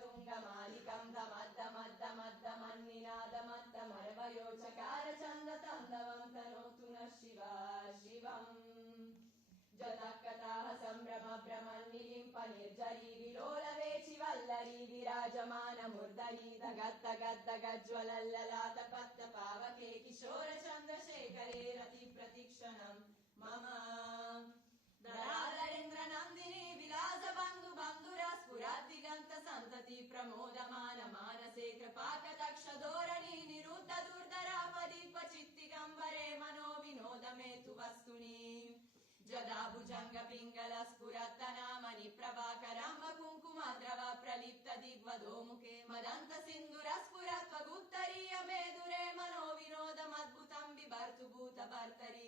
तुङ्गमालिकम् दमद्दमद्दमद्दमद्दमन्निनादमद्दमर्वयोचकार चन्दतं दवन्तनोतु नः शिवा शिवम् जतकताः सम्भ्रम भ्रमन्निलिम्प निर्जरी विलोलवेचि वल्लरी विराजमान मुर्दरी दगद्दगद्दगज्ज्वलल्ललाट पत्त पावके किशोर चन्द्रशेखरे रति प्रतिक्षणम् मम धराधरेन्द्र नन्दिनी विलास बन्धु बन्धुरा स्फुरद्दिगन्त सन्तति प्रमोदमान मानसे कृपाकटाक्ष धोरणी निरुद्ध दुर्धरापदीप चित्तिगम्बरे मनो विनोद मे तु वस्तुनि जदा भुजङ्ग पिङ्गल स्फुरत्तनामनि प्रभाकराम्ब कुङ्कुमद्रव प्रलिप्त दिग्वधो मुखे मदन्त सिन्धुर स्फुरत्वगुत्तरीय मेदुरे मनो विनोदमद्भुतं बिभर्तु भूत भर्तरि